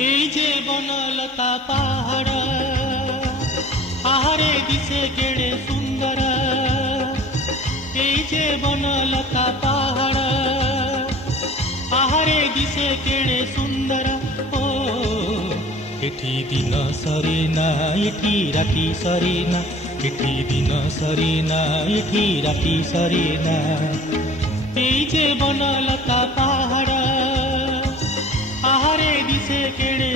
এই যে বনলতা পাহাড় আহারে দিশে কেড়ে সুন্দর এই যে বনলতা পাহাড় আহারে দিশে কেড়ে সুন্দর ও এଠି দিন সরে না এଠି রাতি সরে না এଠି দিন সরে না এଠି রাতি সরে না এই যে বনলতা পাহাড় আহারে দিশে কেড়ে